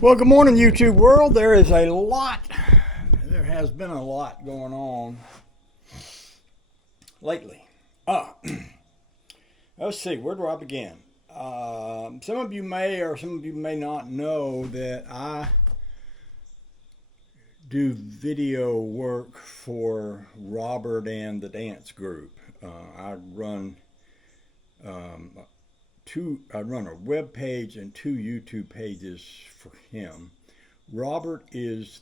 Well, good morning, YouTube world. There has been a lot going on lately. Let's see, where do I begin? Some of you may or some of you may not know that I do video work for Robert and the dance group. I run I run a web page and two YouTube pages for him. Robert is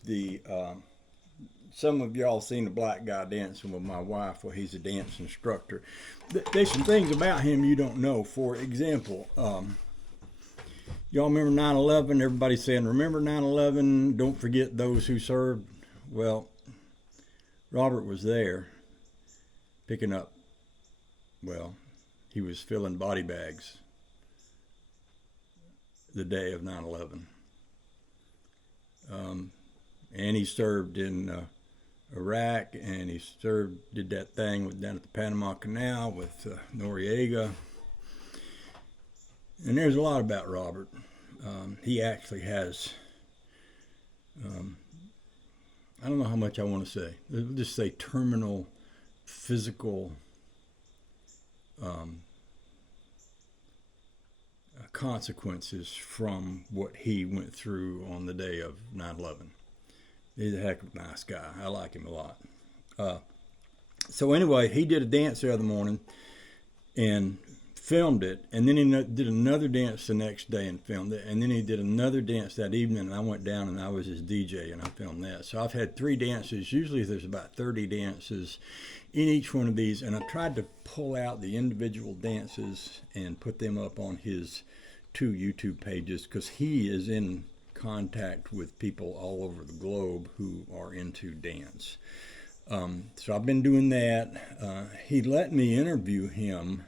some of y'all seen a black guy dancing with my wife. Well, he's a dance instructor. There's some things about him you don't know. For example, y'all remember 9/11? Everybody's saying, remember 9/11, don't forget those who served. Well, Robert was there picking up, he was filling body bags the day of 9/11. And he served in Iraq, and he did that thing down at the Panama Canal with Noriega. And there's a lot about Robert. He actually has, I don't know how much I want to say. Let's just say terminal physical consequences from what he went through on the day of 9/11. He's a heck of a nice guy. I like him a lot. So anyway, he did a dance the other morning and filmed it, and then he did another dance the next day and filmed it, and then he did another dance that evening, and I went down and I was his DJ and I filmed that. So I've had 3 dances. Usually there's about 30 dances in each one of these, and I tried to pull out the individual dances and put them up on his 2 YouTube pages, because he is in contact with people all over the globe who are into dance. So I've been doing that. He let me interview him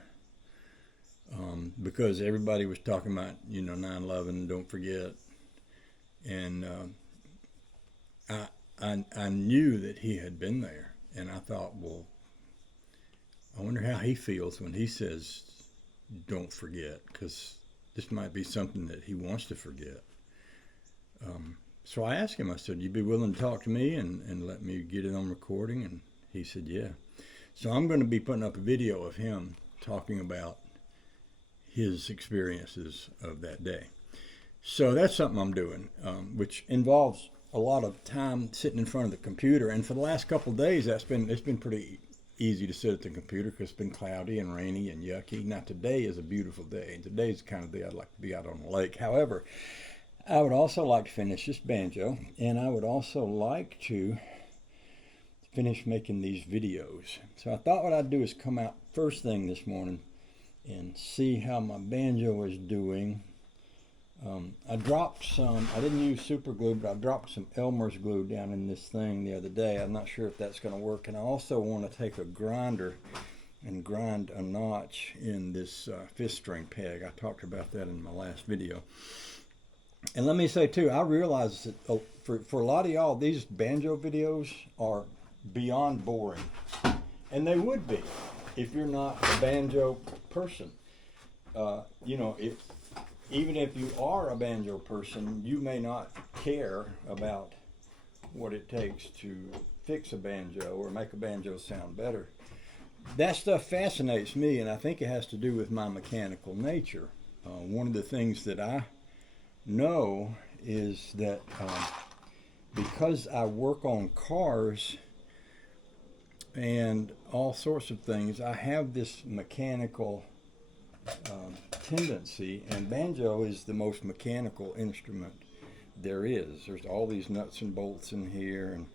because everybody was talking about 9/11, don't forget, and I knew that he had been there, and I thought, well, I wonder how he feels when he says don't forget, because this might be something that he wants to forget. So I asked him, I said, you'd be willing to talk to me and let me get it on recording? And he said, yeah. So I'm going to be putting up a video of him talking about his experiences of that day. So that's something I'm doing, which involves a lot of time sitting in front of the computer. And for the last couple of days, it's been pretty easy to sit at the computer because it's been cloudy and rainy and yucky. Now today is a beautiful day. Today's the kind of day I'd like to be out on the lake. However, I would also like to finish this banjo, and I would also like to finish making these videos. So I thought what I'd do is come out first thing this morning and see how my banjo is doing. I dropped some, I didn't use super glue, but I dropped some Elmer's glue down in this thing the other day. I'm not sure if that's going to work. And I also want to take a grinder and grind a notch in this 5th string peg. I talked about that in my last video. And let me say too, I realize that for a lot of y'all, these banjo videos are beyond boring. And they would be if you're not a banjo person. Even if you are a banjo person, you may not care about what it takes to fix a banjo or make a banjo sound better. That stuff fascinates me, and I think it has to do with my mechanical nature. One of the things that I know is that because I work on cars and all sorts of things, I have this mechanical tendency, and banjo is the most mechanical instrument there is. There's all these nuts and bolts in here and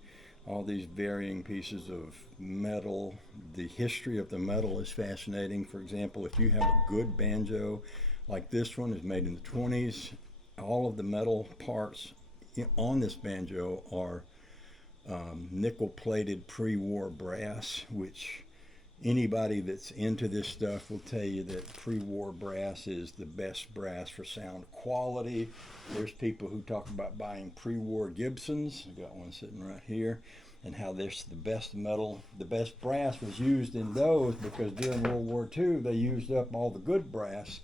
all these varying pieces of metal. The history of the metal is fascinating. For example, if you have a good banjo like this one, is made in the 20s, all of the metal parts on this banjo are nickel-plated pre-war brass, which anybody that's into this stuff will tell you that pre-war brass is the best brass for sound quality. There's people who talk about buying pre-war Gibsons. I've got one sitting right here, and how this the best metal, the best brass was used in those because during World War II they used up all the good brass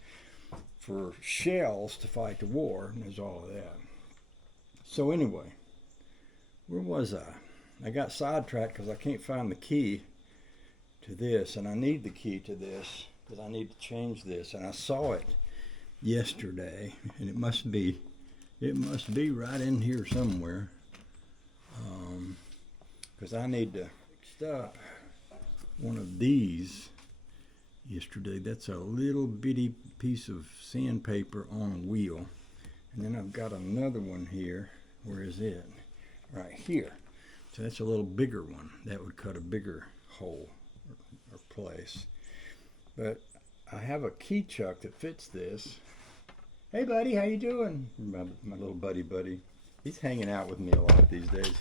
for shells to fight the war, and there's all of that. So anyway, where was I? I got sidetracked because I can't find the key to this, and I need the key to this because I need to change this. And I saw it yesterday, and it must be right in here somewhere. Because I need to stop one of these yesterday. That's a little bitty piece of sandpaper on a wheel. And then I've got another one here. Where is it? Right here. So that's a little bigger one. That would cut a bigger hole or place. But I have a key chuck that fits this. Hey buddy, how you doing? My little buddy. He's hanging out with me a lot these days.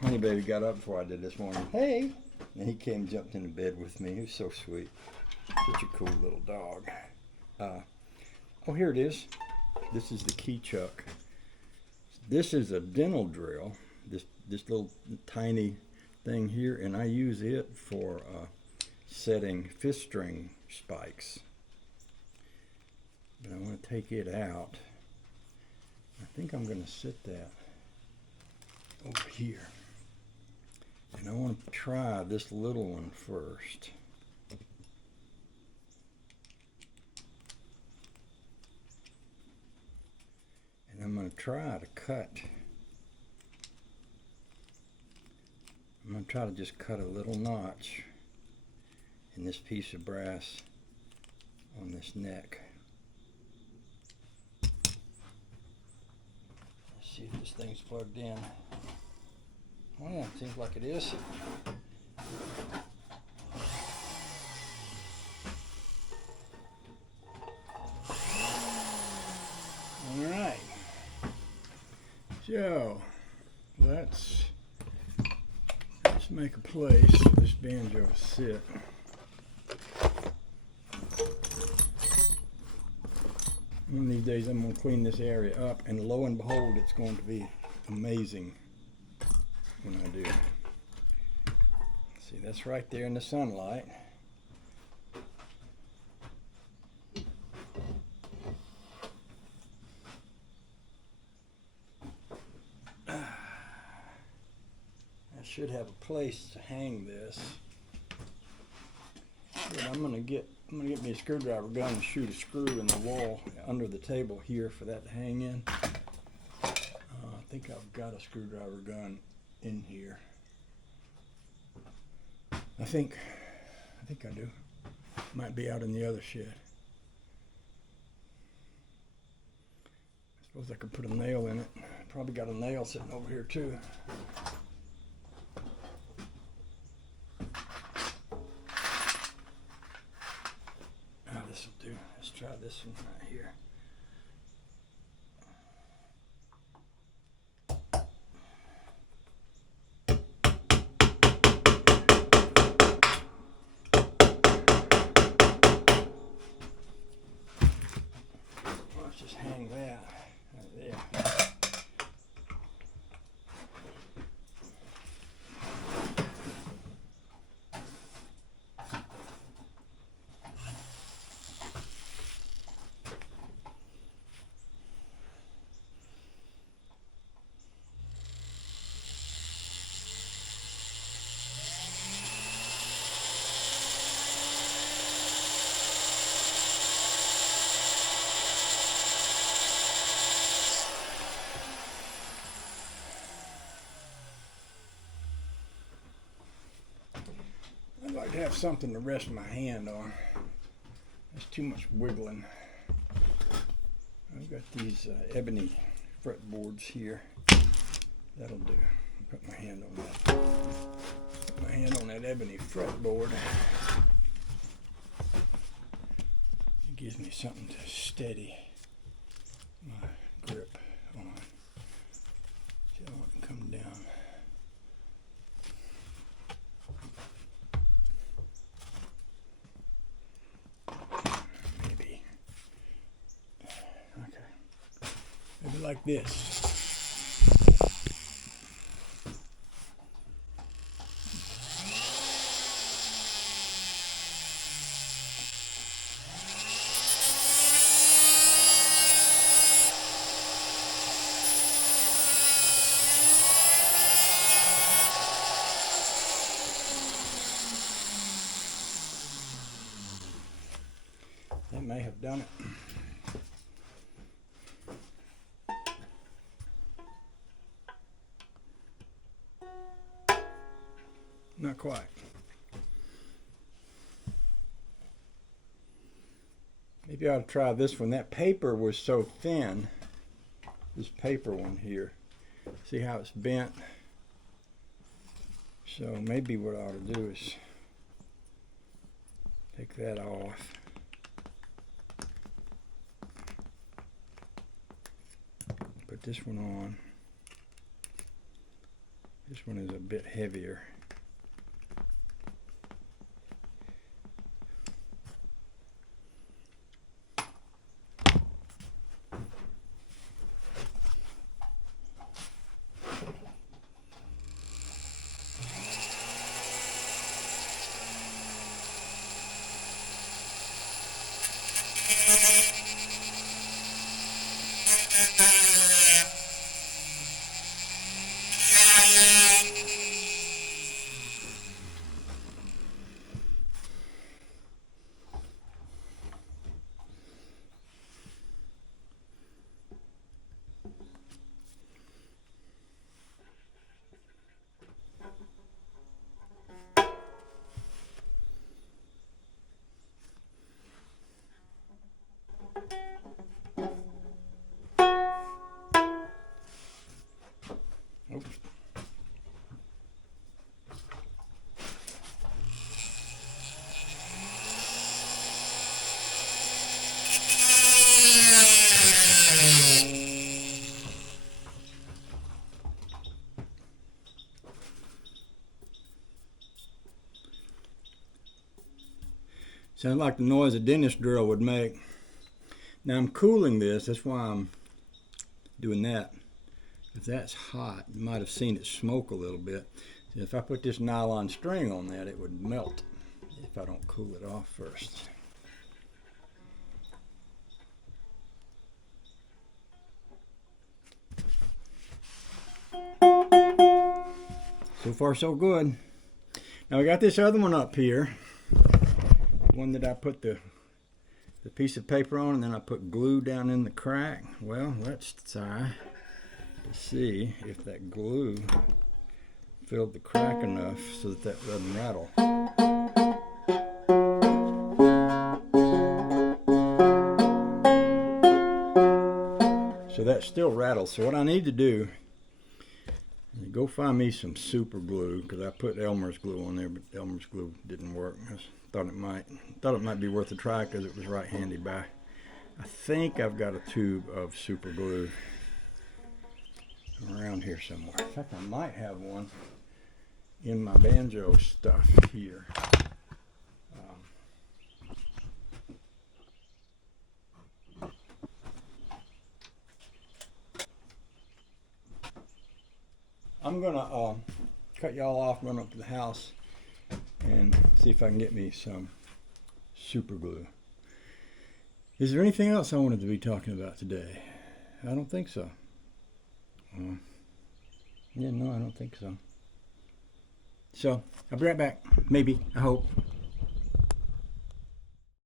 Honey baby got up before I did this morning. Hey! And he came and jumped into bed with me. He was so sweet. Such a cool little dog. Oh, here it is. This is the key chuck. This is a dental drill. This little tiny thing here, and I use it for setting fist string spikes. But I want to take it out. I think I'm going to set that over here. And I want to try this little one first. And I'm going to try to cut. I'm going to try to just cut a little notch in this piece of brass on this neck. Let's see if this thing's plugged in. Oh yeah, seems like it is. Alright. So, let's make a place for this banjo to sit. One of these days I'm going to clean this area up, and lo and behold, it's going to be amazing when I do. See, that's right there in the sunlight. I should have a place to hang this. But I'm gonna get me a screwdriver gun and shoot a screw in the wall under the table here for that to hang in. I think I've got a screwdriver gun in here. I think I do. Might be out in the other shed. I suppose I could put a nail in it. Probably got a nail sitting over here too. This will do. Let's try this one right here. Let's just hang that right there. I'd like to have something to rest my hand on. There's too much wiggling. I've got these ebony fretboards here. That'll do. Put my hand on that. Put my hand on that ebony fretboard. It gives me something to steady my grip on. See, I want it to come down. Maybe like this. That may have done it. Not quite. Maybe I ought to try this one. That paper was so thin. This paper one here. See how it's bent? So maybe what I ought to do is take that off. Put this one on. This one is a bit heavier. Oops. Sounds like the noise a dentist drill would make. Now I'm cooling this, that's why I'm doing that. If that's hot, you might have seen it smoke a little bit. If I put this nylon string on that, it would melt if I don't cool it off first. So far so good. Now we got this other one up here. One that I put the piece of paper on and then I put glue down in the crack. Well, let's try to see if that glue filled the crack enough so that that doesn't rattle. So that still rattles. So what I need to do is go find me some super glue, because I put Elmer's glue on there, but Elmer's glue didn't work. I thought it might be worth a try because it was right handy by. I think I've got a tube of super glue around here somewhere. In fact, I might have one in my banjo stuff here. I'm gonna cut y'all off, run up to the house, and see if I can get me some super glue. Is there anything else I wanted to be talking about today? I don't think so. Yeah, no, I don't think so. So, I'll be right back. Maybe. I hope.